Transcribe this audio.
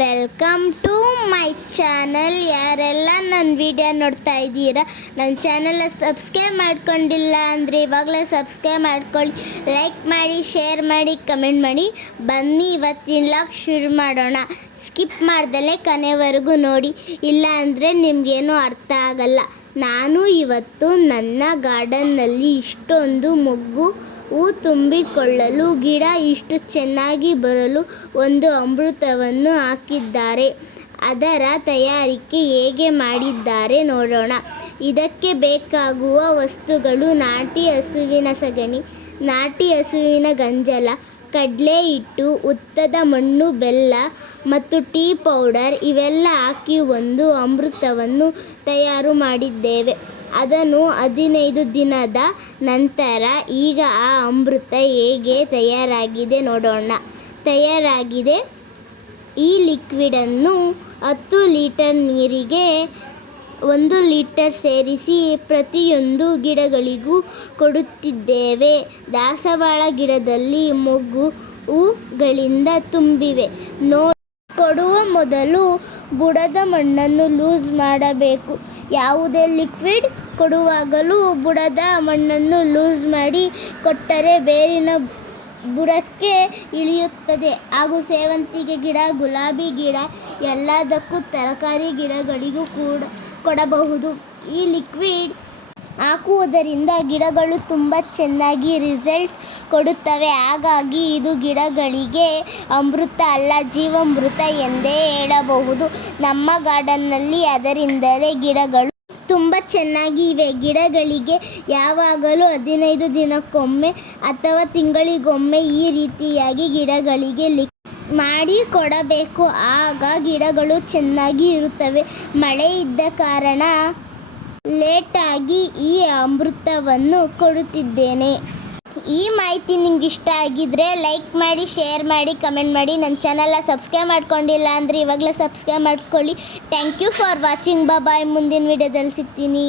Welcome to my channel ಯಾರೆಲ್ಲ ನನ್ನ video ನೋಡ್ತಾ ಇದ್ದೀರಾ ನನ್ನ ಚಾನಲ್ ಸಬ್ಸ್ಕ್ರೈಬ್ ಮಾಡ್ಕೊಂಡಿಲ್ಲ ಅಂದರೆ ಇವಾಗಲೇ ಸಬ್ಸ್ಕ್ರೈಬ್ ಮಾಡ್ಕೊಳ್ಳಿ ಲೈಕ್ ಮಾಡಿ ಶೇರ್ ಮಾಡಿ ಕಮೆಂಟ್ ಮಾಡಿ. ಬನ್ನಿ, ಇವತ್ತಿನ ಲಾಗ್ ಶುರು ಮಾಡೋಣ. ಸ್ಕಿಪ್ ಮಾಡ್ದಲೇ ಕೊನೆವರೆಗೂ ನೋಡಿ. ಇಲ್ಲ ಅಂದರೆ ನಿಮಗೇನು ಅರ್ಥ ಆಗಲ್ಲ. ನಾನು ಇವತ್ತು ನನ್ನ ಗಾರ್ಡನ್ನಲ್ಲಿ ಇಷ್ಟೊಂದು ಮೊಗ್ಗು ಹೂ ತುಂಬಿಕೊಳ್ಳಲು ಗಿಡ ಇಷ್ಟು ಚೆನ್ನಾಗಿ ಬರಲು ಒಂದು ಅಮೃತವನ್ನು ಹಾಕಿದ್ದಾರೆ. ಅದರ ತಯಾರಿಕೆ ಹೇಗೆ ಮಾಡಿದ್ದಾರೆ ನೋಡೋಣ. ಇದಕ್ಕೆ ಬೇಕಾಗುವ ವಸ್ತುಗಳು ನಾಟಿ ಹಸುವಿನ ಸಗಣಿ, ನಾಟಿ ಹಸುವಿನ ಗಂಜಲ, ಕಡಲೆ ಹಿಟ್ಟು, ಉತ್ತದ ಮಣ್ಣು, ಬೆಲ್ಲ ಮತ್ತು ಟೀ ಪೌಡರ್ ಇವೆಲ್ಲ ಹಾಕಿ ಒಂದು ಅಮೃತವನ್ನು ತಯಾರು ಮಾಡಿದ್ದೇವೆ. ಅದನ್ನು ಹದಿನೈದು ದಿನದ ನಂತರ ಈಗ ಆ ಅಮೃತ ಹೇಗೆ ತಯಾರಾಗಿದೆ ನೋಡೋಣ. ತಯಾರಾಗಿದೆ. ಈ ಲಿಕ್ವಿಡನ್ನು ಹತ್ತು ಲೀಟರ್ ನೀರಿಗೆ ಒಂದು ಲೀಟರ್ ಸೇರಿಸಿ ಪ್ರತಿಯೊಂದು ಗಿಡಗಳಿಗೂ ಕೊಡುತ್ತಿದ್ದೇವೆ. ದಾಸವಾಳ ಗಿಡದಲ್ಲಿ ಮೊಗ್ಗು, ಹೂಗಳಿಂದ ತುಂಬಿವೆ. ನೋ, ಕೊಡುವ ಮೊದಲು ಬುಡದ ಮಣ್ಣನ್ನು ಲೂಸ್ ಮಾಡಬೇಕು. ಯಾವುದೇ ಲಿಕ್ವಿಡ್ ಕೊಡುವಾಗಲೂ ಬುಡದ ಮಣ್ಣನ್ನು ಲೂಸ್ ಮಾಡಿ ಕೊಟ್ಟರೆ ಬೇರಿನ ಬುಡಕ್ಕೆ ಇಳಿಯುತ್ತದೆ. ಹಾಗೂ ಸೇವಂತಿಗೆ ಗಿಡ, ಗುಲಾಬಿ ಗಿಡ, ಎಲ್ಲದಕ್ಕೂ ತರಕಾರಿ ಗಿಡಗಳಿಗೂ ಕೂಡ ಕೊಡಬಹುದು. ಈ ಲಿಕ್ವಿಡ್ ಹಾಕುವುದರಿಂದ ಗಿಡಗಳು ತುಂಬ ಚೆನ್ನಾಗಿ ರಿಸಲ್ಟ್ ಕೊಡುತ್ತವೆ. ಹಾಗಾಗಿ ಇದು ಗಿಡಗಳಿಗೆ ಅಮೃತ ಅಲ್ಲ, ಜೀವಾಮೃತ ಎಂದೇ ಹೇಳಬಹುದು. ನಮ್ಮ ಗಾರ್ಡನ್ನಲ್ಲಿ ಅದರಿಂದಲೇ ಗಿಡಗಳು ತುಂಬ ಚೆನ್ನಾಗಿ ಇವೆ. ಗಿಡಗಳಿಗೆ ಯಾವಾಗಲೂ ಹದಿನೈದು ದಿನಕ್ಕೊಮ್ಮೆ ಅಥವಾ ತಿಂಗಳಿಗೊಮ್ಮೆ ಈ ರೀತಿಯಾಗಿ ಗಿಡಗಳಿಗೆ ಲಿಕ್ ಮಾಡಿ ಕೊಡಬೇಕು. ಆಗ ಗಿಡಗಳು ಚೆನ್ನಾಗಿ ಇರುತ್ತವೆ. ಮಳೆ ಇದ್ದ ಕಾರಣ ಲೇಟಾಗಿ ಈ ಅಮೃತವನ್ನು ಕೊಡುತ್ತಿದ್ದೇನೆ. ಈ ಮಾಹಿತಿ ನಿಮ್ಗೆ ಇಷ್ಟ ಆಗಿದ್ರೆ ಲೈಕ್ ಮಾಡಿ, ಶೇರ್ ಮಾಡಿ, ಕಮೆಂಟ್ ಮಾಡಿ. ನನ್ನ ಚಾನಲ್ನ ಸಬ್ಸ್ಕ್ರೈಬ್ ಮಾಡ್ಕೊಂಡಿಲ್ಲ ಅಂದರೆ ಇವಾಗಲೇ ಸಬ್ಸ್ಕ್ರೈಬ್ ಮಾಡ್ಕೊಳ್ಳಿ. Thank you for watching. Bye. ಮುಂದಿನ ವಿಡಿಯೋದಲ್ಲಿ ಸಿಗ್ತೀನಿ.